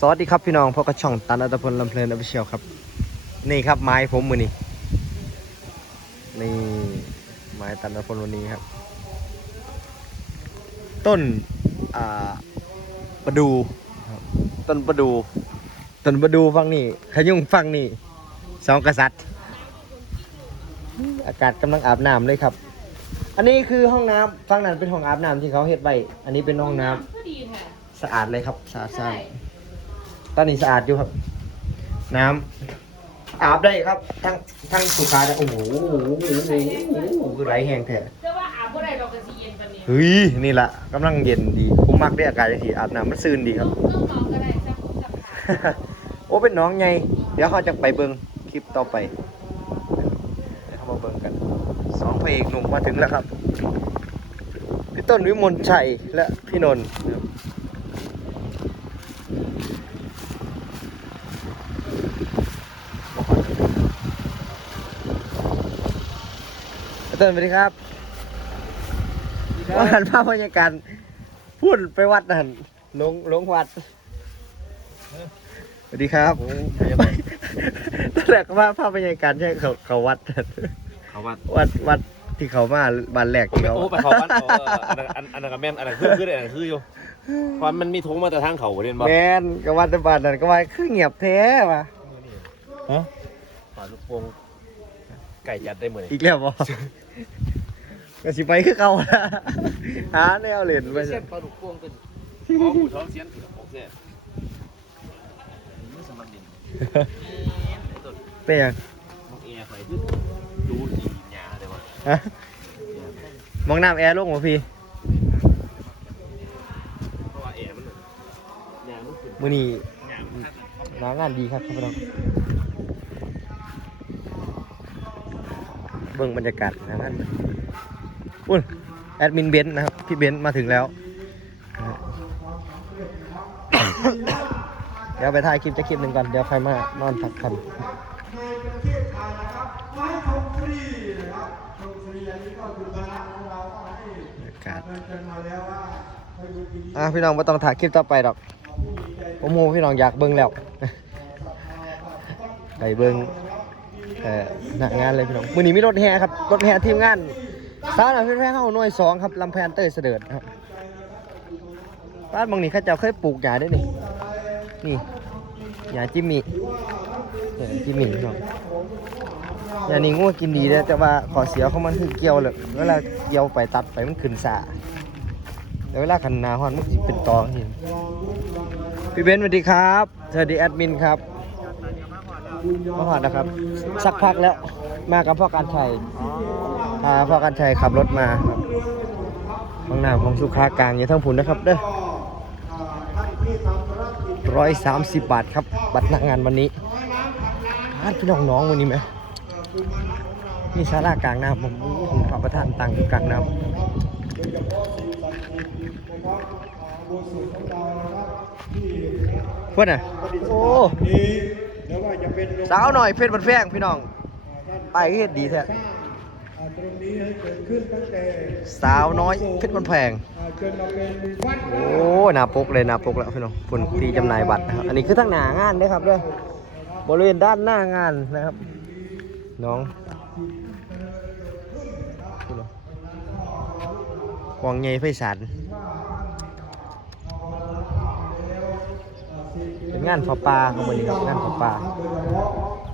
สวัสดีครับพี่น้องพบกับช่องตันอัตพลลำเพลินอภิเชียวครับ นี่ครับไม้ผมมือนี่นี่ไม้ตันอัตพลวันนี้ครับ ต้นอ่าประดูครับต้นประดูต้นประดูฟังนี่ขยุงฟังนี่สองกษัตริย์ อากาศกำลังอาบน้ำเลยครับ อันนี้คือห้องน้ำฝั่งนั้นเป็นห้องอาบน้ำที่เขาเฮ็ดไว้อันนี้เป็นห้องน้ำก็ดีค่ะสะอาดเลยครับสะอาดสะใช่อาด ตอนนี้สะอาดอยู่ครับ น้ำอาบได้ครับ ทั้งทั้งสุขาได้โอ้โหโอ้โหโอ้โหโอ้โหคือไหลแห้งแท้แต่ว่าอาบบ่ได้ดอกกระสีเย็นปานนี้เฮ้ยนี่แหละกำลังเย็นดีผมมักได้อากาศอย่างที่อาบน้ำมันซื่นดีครับ ต้องมองก็ได้สักสักพักโอ้เป็นน้องไงเดี๋ยวเขาจะไปเบิ่งคลิปต่อไปเดี๋ยวเขามาเบิ่งกันสองพระเอกหนุ่มมาถึงแล้วครับพี่ต้นวิมลชัยและพี่นนท์ครับ ต้นสวัสดีครับว่าหันภาพบรรยากาศพูดไปวัดนั่นลงลงวัดสวัสดีครับตอนแรกก็ว่าภาพบรรยากาศใช่เขาเขาวัดนั่นเขาวัดวัดวัดที่เขามาบ้านแรกที่เขาโอ้ไปเขาวัดเอออันนั้นอันอันนั้นกับแม่นอันนั้นคือคืออันนั้นคืออยู่ความมันมีทงมาแต่ทางเขาเรียนบ่แมนก็วัดแต่บ้านนั่นก็ว่าคือเงียบแท้ว่ะฮะปลาลูกโป่ง ไก่จัดได้เหมือนอีกแล้วบ่ก็สิไปคือเก่าละหาแนวเล่นไปเส้นปลาลูกโป่งเป็นอ๋อผู้ท้องเสียนคือของเสียมือสมัครดินเป็นหยังมักเอร์ไฟคือดูดีหยาเลยว่ะฮะมองน้ำแอร์ลงบ่พี่เพราะว่าแอร์มันหยามันขึ้นมื้อนี้หยามันมางานดีครับครับพี่น้อง เบิ่งบรรยากาศนะท่านอุ้ยแอดมินเบนซ์นะครับ พี่เบนซ์มาถึงแล้ว เดี๋ยวไปถ่ายคลิปจะคลิปหนึ่งก่อน เดี๋ยวใครมานอนพักกันบรรยากาศอะพี่น้องไม่ต้องถ่ายคลิปต่อไปดอกผมโมพี่น้องอยากเบิ่งแล้วไปเบิ่ง เอ่อหน้างานเลยพี่น้องมือนี้มีรถแห่ครับรถแห่ทีมงานสาวหน่อยเพื่อนแห่เข้าหน่วยสองครับลำแพนเตยเสด็จครับบ้านบางนี้ข้าเจ้าเคยปลูกหญ้าด้วยนี่นี่หญ้าจิมมี่เนี่ยจิมมี่พี่น้องหญ้านี่งูกินดีนะแต่ว่าขอเสียเของมันคือเกี่ยวเลยเวลาเกี่ยวไปตัดไปมันขึ้นสาแต่เวลาขันนาฮอนมันสิเป็นตอเห็นพี่เบนสวัสดีครับสวัสดีแอดมินครับ มาผ่านนะครับ สักพักแล้ว มากับพ่อการชัยพาพ่อการชัยขับรถมาครับห้องน้ำของสุขากลางอย่าทั้งผุนนะครับเด้อร้อยสามสิบบาทครับ บัตรหน้างานวันนี้พาพี่น้องน้องวันนี้ไหมนี่ศาลากลางน้ำผมผมพระประธานตังอยู่กลางน้ำเพื่อนอะ โอ้ สาวหน่อยเพชรบันแพงพี่น้องไปเฮ็ดดีแท้อ่าตรงนี้ให้เกิดขึ้นตั้งแต่สาวน้อยเพชรบันแพงโอ้หนาปกเลยหนาปกแล้วพี่น้องผลที่จำหน่ายบัตรนะครับอันนี้คือทั้งหน้างานด้อครับเด้อบริเวณด้านหน้างานนะครับ น้องพี่น้องวังเงยไพศาล เป็นงานฝาปลาของมันนี้ครับงานฝาปลา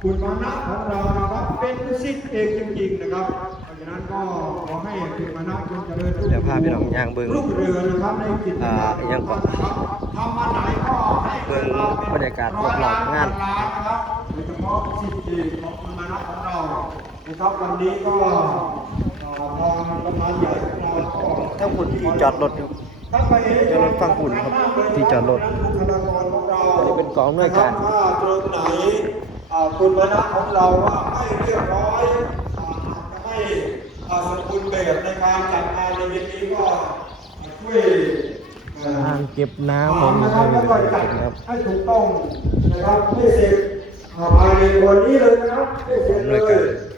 คุณมานะของเรานะครับเป็นสิทธิ์เอกจริงๆนะครับเพราะฉะนั้นก็ขอให้คุณมานะจงเจริญรุ่งเดี๋ยวพาพี่น้องย่างเบิ่งรุ่งเรืองนะครับในกิจอ่าอิหยังก่อนทำมาไหนก็ให้เบิ่งบรรยากาศรอบๆงานร้านนะครับโดยเฉพาะสิทธิ์เอกของคุณมานะของเรานะครับวันนี้ก็เอ่อทางกำนันใหญ่ของเราก็ทั้งหมดที่จอดรถครับทั้งไปเองจอดรถฟังอุ่นครับที่จอดรถ เราอันนี้เป็นกองอำนวยการถ้าตรงไหนคุณมณะของเราว่าไม่เรียบร้อยอ่าจะไม่สมบูรณ์แบบในการจัดงานในเย็นนี้ก็ช่วยอ่างเก็บน้ำมองนะครับแล้วก็จัดให้ถูกต้องนะครับให้เสร็จภายในวันนี้เลยนะครับให้เสร็จเลย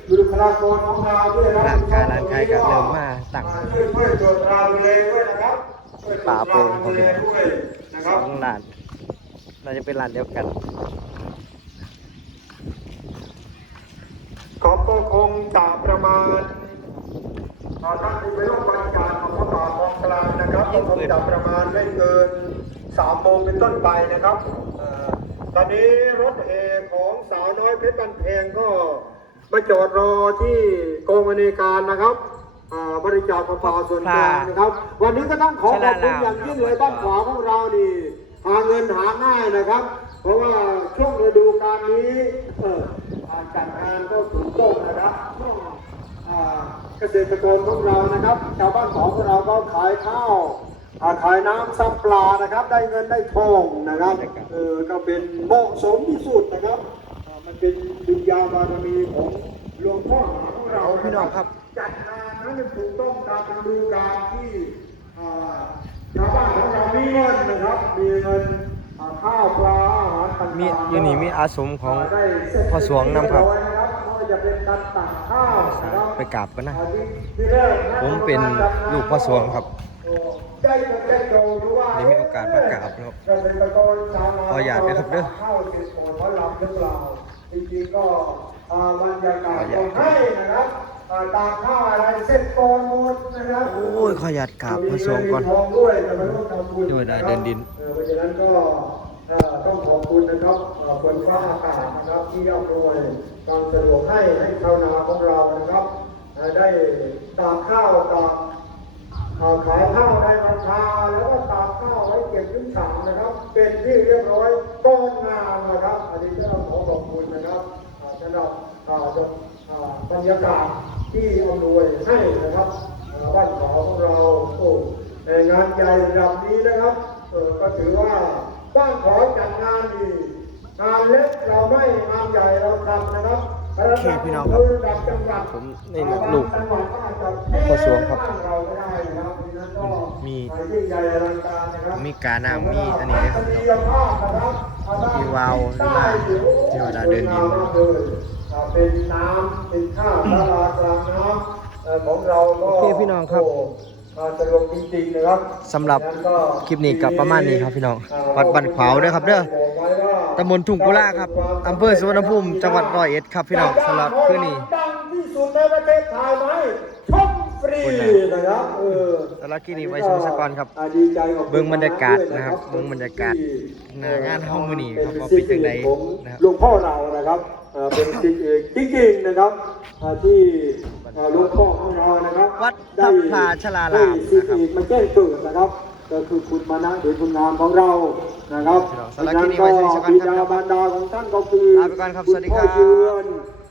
บุคลากรของเราด้วยนะร้านค้าร้านขายก็เริ่มมาตั้งช่วยช่วยตรวจตราดูแลด้วยนะครับช่วยป่าโป่งดูแลด้วยนะครัอบงล้าน น่าจะเป็นร้านเดียวกันครับก็คงจะประมาณอ่าท่านที่ไปร่วมบริการของพระบาทของกลางนะครับก็คงจะประมาณไม่เกินสามโมงเป็นต้นไปนะครับอตอนนี้รถเอของสาวน้อยเพชรบันเพงก็มาจอดรอที่กองอเนการนะครับบริจาคพระปาส่วนกลางนะครับ วันนี้ก็ต้องขอขอบคุณอย่างยิ่งเลยบ้านขวาของเรานี่ หาเงินหาง่ายนะครับ เพราะว่าช่วงฤดูกาลนี้เอ่ออ่าจัดงานก็สูงโต่งนะครับช่วงอ่าเกษตรกรของเรานะครับชาวบ้านของเราก็ขายข้าวอ่าขายน้ำซับปลานะครับ ได้เงินได้ทองนะครับเออก็เป็นเหมาะสมที่สุดนะครับอ่ามันเป็นดุจยาบารมีของหลวงพ่อหาของเราเอาพี่น้องครับ จัดงานนั้นให้ถูกต้องตามฤดูกาลที่อ่า ชาวบ้านของเรามีเงินนะครับ มีเงินอ่าข้าวปลาอาหารต่างๆมีอยู่นี่มีอาสมของได้เสร็จพ่อสวงนำครับเยอยนะครับไม่ว่าจะเป็นการตักข้าวนะครับไปกราบกันนะอ่าที่ที่แรกะผมเป็นลูกพ่อสวงครับโอ้ได้กับได้โจหรือว่าได้มีโอกาสมากราบนะครับเกษตรกรชาวนาขออนุญาตนะครับเด้อข้าวเสร็จก่อนเขาหลับหรือเปล่าจริงๆก็อ่าบรรยากาศขออนุญาก็ตให้นะครับอ่า ตากข้าวอะไรเสร็จก่อนหมดนะครับโอ้ยขอหยาดกราบพระสงฆ์ก่อนมีเงิมีทองด้วยจะมาร่วมทำบุญด้วยนะเดินดินเออเพราะฉะนั้นก็เอ่อต้องขอบคุณนะครับเอ่อฝนฟ้าอากาศนะครับที่อำนวยความสะดวกให้ให้ชาวนาของเรานะครับเอ่อได้ตากข้าวตากเอ่อขายข้าวในราคาแล้วก็ตากข้าวไว้เก็บขึ้นถังนะครับ เป็นที่เรียบร้อยก้อนงานนะครับอันนี้ก็ต้องขอขอบคุณนะครับเอ่อสำหรับเอ่อเอ่อบรรยากาศ ที่อำนวยให้นะครับเอ่อบ้านเขาของเราโอ้ในงานใหญ่ระดับนี้นะครับเออก็ถือว่าบ้านขอจัดงานดีงานเล็กเราไม่งานใหญ่เราทำนะครับโอเคพี่น้องครับระดับจังหวัดผมนี่แหละลูกจังหวัดก็อาจจะพ่อสวงครับบ้านเราไม่ได้นะครับเพราะฉะนั้นก็มียิ่งใหญ่อลังการนะครับมีกาน้ำมีอันนี้นะครับมีภาพนะครับมีวาล์วหรือว่าเทวดาเดินดิน สวยงามมากเลยอ่าเป็นน้ำเป็นข้าวพระรากลางน้ำเอ่อของเราก็โอเคพี่น้องครับโอ่าสะดวกจริงๆนะครับสำหรับคลิปนี้ก็ประมาณนี้ครับพี่น้องวัดบันขวาวเด้อครับเด้อตำบลทุ่งกุลาครับอำเภอสุวรรณภูมิจังหวัดร้อยเอ็ดครับพี่น้องสำหรับคืนนี้ดังที่สุดในประเทศไทยไหมชม ฟรีนะครับเออสำหรับคืนนี้ไว้ชมสักก่อนครับอ่าดีใจกับเบิ่งบรรยากาศนะครับด้วยเบิ่งบรรยากาศที่หน้างานเฮ้ามื้อนี้ครับว่าเป็นจังไดของนะครับหลวงพ่อเรานะครับเอ่อเป็นสิ่งเอกจริงๆนะครับอ่าที่อ่าหลวงพ่อของเรานะครับวัดได้ทับพลาชลารามให้สิ่งนะครับเอกมาแจ้งเกิดนะครับก็คือคุณมานะเดชคุณงามของเรานะครับสำหรับคลิปนี้ไว้ชมสักก่อนบิครับดาบารดาของท่านก็คือลาไปก่อนครับสวัสดีครับณพ่อเยือน